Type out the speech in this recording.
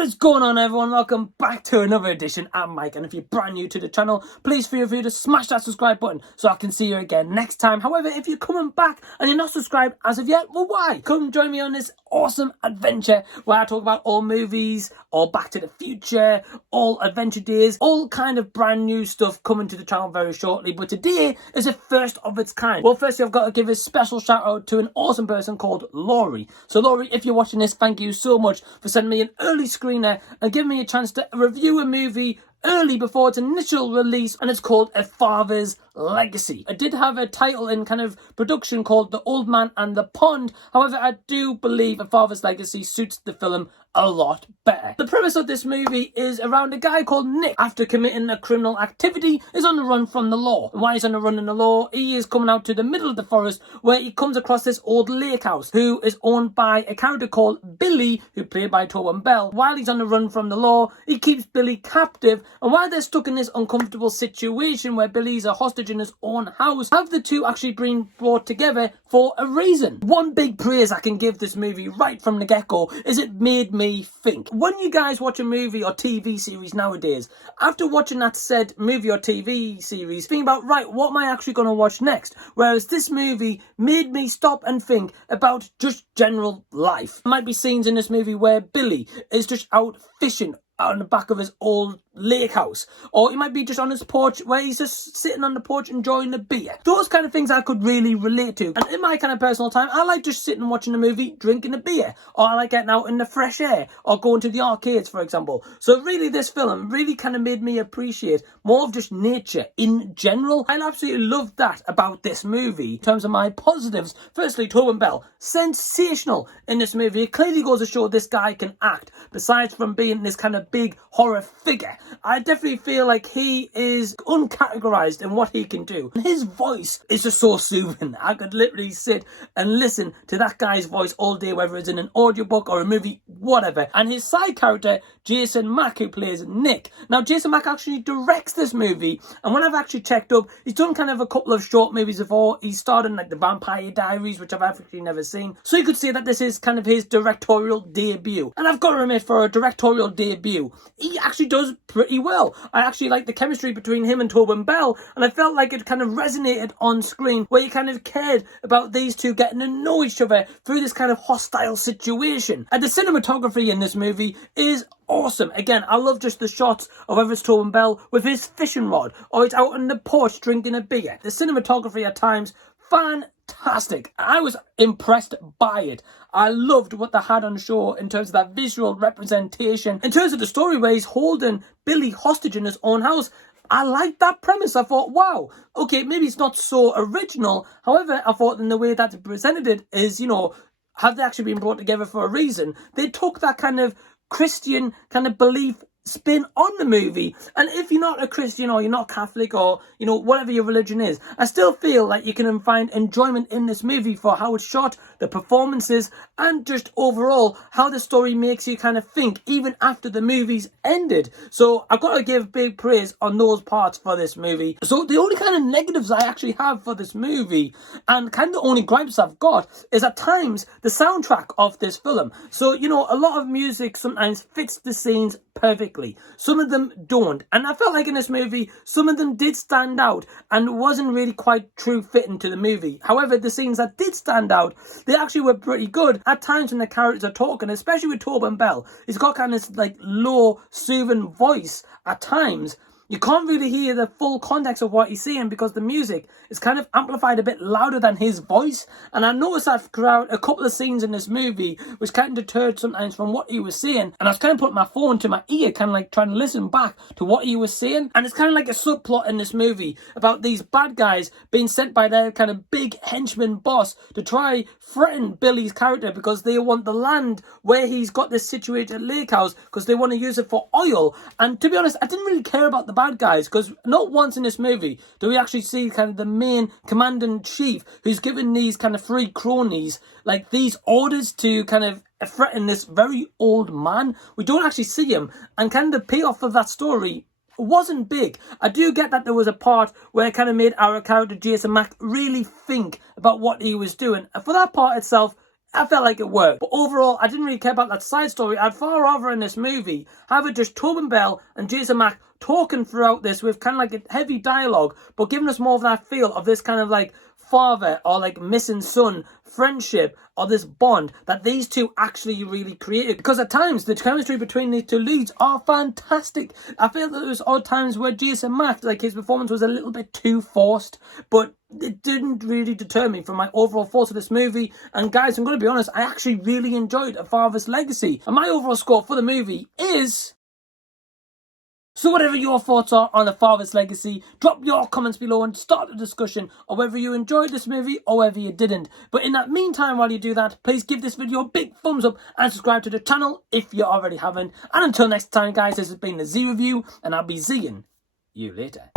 What is going on, everyone? Welcome back to another edition. I'm Mike, and if you're brand new to the channel, please feel free to smash that subscribe button so I can see you again next time. However, if you're coming back and you're not subscribed as of yet, well, why? Come join me on this awesome adventure where I talk about all movies, all Back to the Future, all Adventure Days, all kind of brand new stuff coming to the channel very shortly. But today is a first of its kind. Well, firstly, I've got to give a special shout out to an awesome person called Laurie. So Laurie, if you're watching this, thank you so much for sending me an early screener and giving me a chance to review a movie early before its initial release, and it's called A Father's Legacy. I did have a title in kind of production called The Old Man and the Pond. However, I do believe A Father's Legacy suits the film a lot better. The premise of this movie is around a guy called Nick. After committing a criminal activity, is on the run from the law. And while he's on the run in the law, he is coming out to the middle of the forest where he comes across this old lake house who is owned by a character called Billy, who played by Tobin Bell. While he's on the run from the law, he keeps Billy captive, and while they're stuck in this uncomfortable situation where Billy's a hostage in his own house, have the two actually been brought together for a reason? One big praise I can give this movie right from the get-go is it made me think. When you guys watch a movie or TV series nowadays, after watching that said movie or TV series, think about, right, what am I actually going to watch next? Whereas this movie made me stop and think about just general life. There might be scenes in this movie where Billy is just out fishing out on the back of his old lake house, or he might be just on his porch where he's just sitting on the porch enjoying a beer. Those kind of things I could really relate to. And in my kind of personal time, I like just sitting watching a movie, drinking a beer, or I like getting out in the fresh air, or going to the arcades, for example. So really, this film really kind of made me appreciate more of just nature in general. I absolutely love that about this movie. In terms of my positives, firstly, Tobin Bell, sensational in this movie. It clearly goes to show this guy can act, besides from being this kind of big horror figure. I definitely feel like he is uncategorized in what he can do. And his voice is just so soothing. I could literally sit and listen to that guy's voice all day, whether it's in an audiobook or a movie, whatever. And his side character, Jason Mack, who plays Nick. Now, Jason Mack actually directs this movie, and when I've actually checked up, he's done kind of a couple of short movies before. He starred in like The Vampire Diaries, which I've actually never seen. So you could say that this is kind of his directorial debut. And I've got to admit, for a directorial debut, he actually does pretty well. I actually like the chemistry between him and Tobin Bell, and I felt like it kind of resonated on screen, where you kind of cared about these two getting to know each other through this kind of hostile situation. And the cinematography in this movie is awesome. Again, I love just the shots of whether it's Tobin Bell with his fishing rod, or it's out on the porch drinking a beer. The cinematography at times, fantastic. I was impressed by it. I loved what they had on show in terms of that visual representation. In terms of the story where he's holding Billy hostage in his own house, I liked that premise. I thought, wow, okay, maybe it's not so original. However, I thought in the way that they presented it is, you know, have they actually been brought together for a reason? They took that kind of Christian kind of belief spin on the movie, and if you're not a Christian or you're not Catholic or, you know, whatever your religion is, I still feel like you can find enjoyment in this movie for how it's shot, the performances, and just overall how the story makes you kind of think even after the movie's ended. So I've got to give big praise on those parts for this movie. So the only kind of negatives I actually have for this movie, and kind of the only gripes I've got, is at times the soundtrack of this film. So, you know, a lot of music sometimes fits the scenes perfectly. Some of them don't. And I felt like in this movie, some of them did stand out and wasn't really quite true fitting to the movie. However, the scenes that did stand out, they actually were pretty good. At times when the characters are talking, especially with Tobin Bell, he's got kind of this like low, soothing voice at times. You can't really hear the full context of what he's saying because the music is kind of amplified a bit louder than his voice. And I noticed that throughout a couple of scenes in this movie, which kind of deterred sometimes from what he was saying. And I was kind of putting my phone to my ear, kind of like trying to listen back to what he was saying. And it's kind of like a subplot in this movie about these bad guys being sent by their kind of big henchman boss to try threaten Billy's character because they want the land where he's got this situated lake house because they want to use it for oil. And to be honest, I didn't really care about the bad guys, because not once in this movie do we actually see kind of the main commander-in-chief who's given these kind of three cronies like these orders to kind of threaten this very old man. We don't actually see him, and kind of the payoff of that story wasn't big. I do get that there was a part where it kind of made our character Jason Mack really think about what he was doing, and for that part itself, I felt like it worked. But overall, I didn't really care about that side story. I'd far rather in this movie have it just Tobin Bell and Jason Mack talking throughout this with kind of like a heavy dialogue, but giving us more of that feel of this kind of like father or like missing son friendship, or this bond that these two actually really created. Because at times the chemistry between these two leads are fantastic. I feel that there was odd times where Jason Mack, like his performance was a little bit too forced, but it didn't really deter me from my overall thoughts of this movie. And guys, I'm going to be honest, I actually really enjoyed A Father's Legacy, and my overall score for the movie is... So whatever your thoughts are on A Father's Legacy, drop your comments below and start a discussion of whether you enjoyed this movie or whether you didn't. But in that meantime, while you do that, please give this video a big thumbs up and subscribe to the channel if you already haven't. And until next time, guys, this has been the Z Review, and I'll be seeing you later.